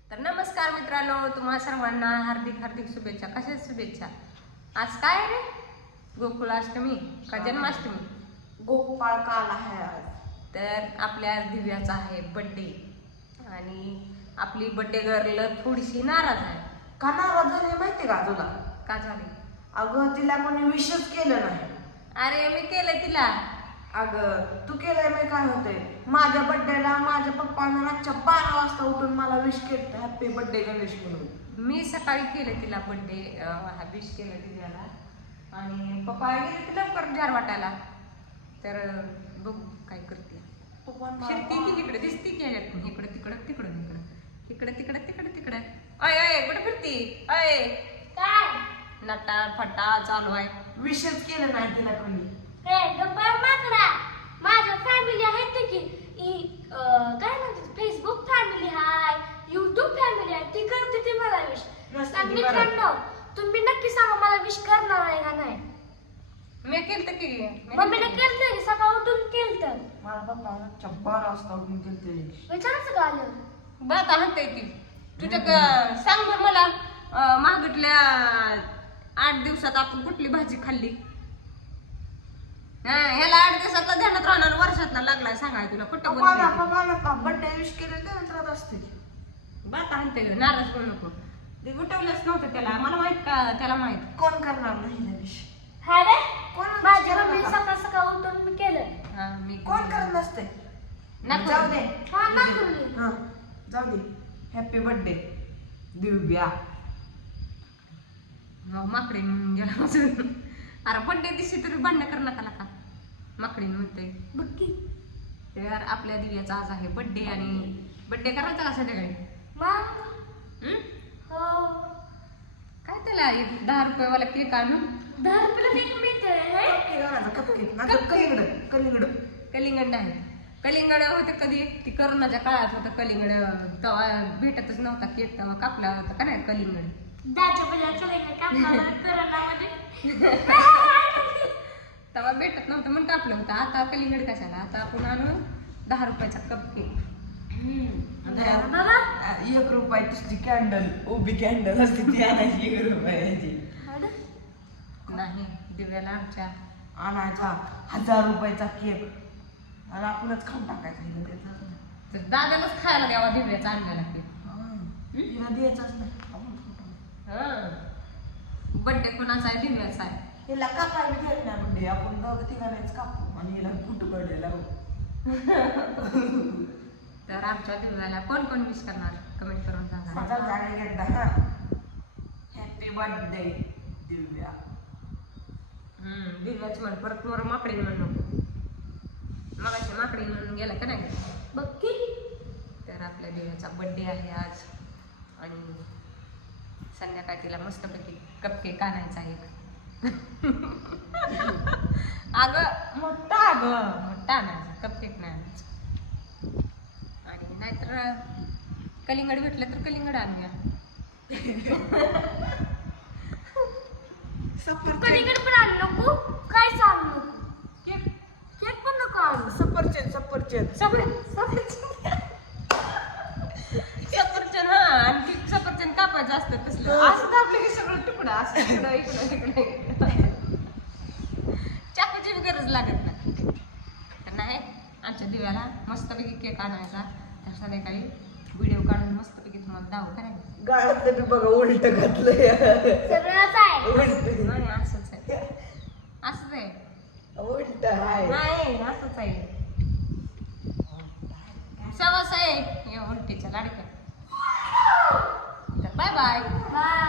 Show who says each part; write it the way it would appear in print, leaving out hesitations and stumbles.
Speaker 1: तर नमस्कार मित्रांनो, तुम्हा सर्वांना हार्दिक हार्दिक शुभेच्छा. कशाच शुभेच्छा? आज काय रे? गोकुळाष्टमी का जन्माष्टमी?
Speaker 2: गोपाळ काल आहे आज.
Speaker 1: तर आपल्या दिव्याचा आहे बर्थडे आणि आपली बर्थडे गर्ल थोडीशी नाराज आहे.
Speaker 2: का नाराज झाली माहिती का तुला?
Speaker 1: का झाली?
Speaker 2: अगं तिला कोणी विशच केलं नाही.
Speaker 1: अरे मी केलं तिला.
Speaker 2: अगं तू केलंय मी काय होतंय, माझ्या बर्थडेला माझ्या पप्पानं रातच्या 12 वाजता उठून मला विश केलं हॅपी बर्थडे गणेश म्हणून.
Speaker 1: मी सकाळी केलं तिला बर्थडे विश केलं दिव्याला आणि पप्पा गेले तिला लवकर जार वाटायला. तर बघू काय करते. फिरती ती इकडे दिसती की याच्यात इकडे तिकडं तिकडं इकडं इकडे तिकडे तिकडे तिकडे. अय अय कुठे फिरती? अय
Speaker 3: काय
Speaker 1: नटा फटा चालू आहे.
Speaker 2: विशच केलं नाही तिला कोणी.
Speaker 3: हे गप्पा माकडा, माझ्या फॅमिली आहेत की काय म्हणतात, फेसबुक फॅमिली हाय, युट्यूब फॅमिली आहे, ती करते ती मला विश.
Speaker 2: नसते ती
Speaker 3: मित्रांनो तुम्ही नक्की सांगा मला विश करणार आहे का नाही.
Speaker 1: मी केलं की
Speaker 3: मम्मीने केलं की सकाळ उठून केलं.
Speaker 2: मला पप्पा रातच्या 12 वाजता उठून केलं विश.
Speaker 3: विचारायचं का आलं?
Speaker 1: बात आणते ती तुझ्या सांग बरं मला. मागटल्या 8 दिवसात आपण कुठली भाजी खाल्ली? ह्याला 8 दिवसातला ध्यानात राहणार, वर्षातला लागलाय सांगाय तुला कुठं
Speaker 2: पप्पाला बर्थडे विश केलं तर नंतर असते.
Speaker 1: बात आणते नाराज करू नको. ते उठवलंच नव्हतं त्याला, मला माहित का त्याला माहित.
Speaker 2: कोण करणार नाही विश?
Speaker 3: हा रे,
Speaker 2: कोण
Speaker 3: माझ्या मम्मीने सकाळ सकाळ उठून मी केलं.
Speaker 1: हा मी
Speaker 2: कोण करत नसते.
Speaker 1: नको.
Speaker 2: जाऊ दे.
Speaker 3: हा ना करू.
Speaker 2: हा जाऊ दे. हॅपी बर्थडे दिव्या.
Speaker 1: माकडे म्हणून गेला अजून. अरे बर्थडे दिवशी तरी भांडण कर नका का माकडे म्हणतोय.
Speaker 3: बक्की
Speaker 1: तर आपल्या दिव्याचा आज आहे बर्थडे आणि बर्थडे करायचा का संध्याकाळी?
Speaker 3: मग
Speaker 1: हम्म?
Speaker 3: हो,
Speaker 1: काय त्याला 10 रुपयेवाला केक आणून
Speaker 3: 10 रुपयाला एक मिळतंय.
Speaker 2: कलिंगड
Speaker 1: कलिंगड नाही. कलिंगड होतं कधी ती करोनाच्या काळात होतं कलिंगड. तेव्हा भेटतच नव्हता केक, तेव्हा कापला होता का नाही कलिंगड.
Speaker 3: दाच्या बजाच्या करोनामध्ये
Speaker 1: तेव्हा भेटत नव्हतं म्हणून कापलं होतं. आता कलिंगड कशाला? आता आपण आणू 10 रुपयाचा कप केक.
Speaker 3: बाबा
Speaker 2: 1 रुपयाची कॅन्डल, उभी कॅन्डल असते ती आणायची 1 रुपयाची.
Speaker 1: नाही दिव्याला आमच्या
Speaker 2: आणायचा 1000 रुपयाचा केक आणि आपणच खाऊन टाकायचा.
Speaker 1: तर दादालाच खायला द्यावा दिव्याचा आणलेला केक.
Speaker 2: तिला द्यायचाच नाही.
Speaker 1: बड्डे कोणाचा आहे? दिव्याचा आहे.
Speaker 2: हिला कापायला घेत नाही म्हणजे आपण दोघं तिघांनाच कापू आणि हिला कुठं बर्थडे लावू.
Speaker 1: तर आमच्या दिव्याला कोण कोण विश करणार कमेंट करून सांगा.
Speaker 2: माझा गाडी एकदा हा हॅपी बर्थडे दिव्या.
Speaker 1: दिव्याच म्हण, परत मोर माकडे म्हण नको. मगाशी माकडे म्हणून गेला का नाही?
Speaker 3: बक्की
Speaker 1: तर आपल्या दिव्याचा बर्थडे आहे आज आणि संध्याकाळी तिला मस्तपैकी कपकेक आणायचा आहे. अगं मोठा आणायचा, कपकेक नाही आणायचा. आणि नाहीतर कलिंगड भेटलं तर कलिंगड आणूया.
Speaker 3: कलिंगड पण आणू नको, काय सांग नको,
Speaker 1: केक
Speaker 3: केक पण नको आणू.
Speaker 2: सफरचंद
Speaker 1: सफरचंद. हा आणि ती सफरचंद कापायचं असतं तसलं. असं कापलं की सगळं तुकडं असं इकडं चाकूची गरज लागत नाही. तर नाही आमच्या दिव्याला मस्तपैकी केक आणायचा. तर संध्याकाळी व्हिडिओ काढून मस्तपैकी तुम्हाला दाव करायचं.
Speaker 2: गाळातलं बी बघा उलट घातलंय.
Speaker 3: सगळंच आहे.
Speaker 1: नाही असंच आहे, असंच आहे.
Speaker 2: उलट आहे.
Speaker 1: नाही असंच आहे, सवस आहे या उलटीच्या लाडक्या. तर बाय बाय.
Speaker 3: बाय.